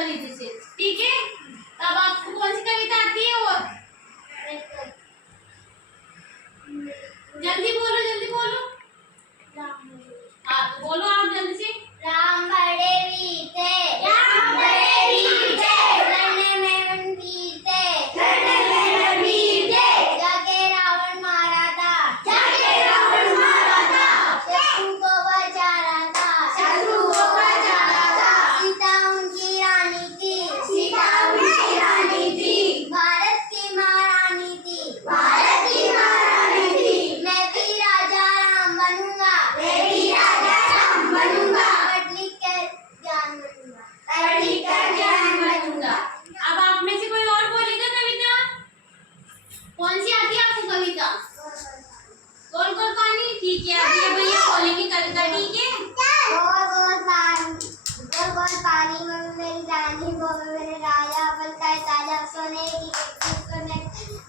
कविता से, ठीक है। अब आपको कौन सी कविता आती है? और जल्दी बोलो, जल्दी बोलो। हाँ तो बोलो आप जल्दी से। राम बड़े वीर थे, राम बड़े वीर थे, लड़ने में रणवीर थे, लड़ने में रणवीर थे, जाके रावण मारा था, जाके रावण मारा था, शत्रु को बचा रहा था, शत्रु को बचा रहा था, सीता उनकी रानी थी, सीता उनकी रानी थी, भारत की महारानी थी, भारत की महारानी थी, मैं भी राजा राम बनूंगा, मैं भी राजा राम बनूंगा, पढ़ लिख कर ज्ञान बनूंगा, पढ़ लिख कर ज्ञान बनूंगा। अब आप में से कोई और बोलेगा कविता? कौन सी आती है आपको कविता? गोल गोल पानी, ठीक है। अब ये भैया बोलेंगे कविता, ठीक है। गोल गोल पानी में मेरी रानी, वो मेरे राजा, बनता है ताजा सोने की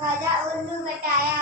राजा, उल्लू बटाया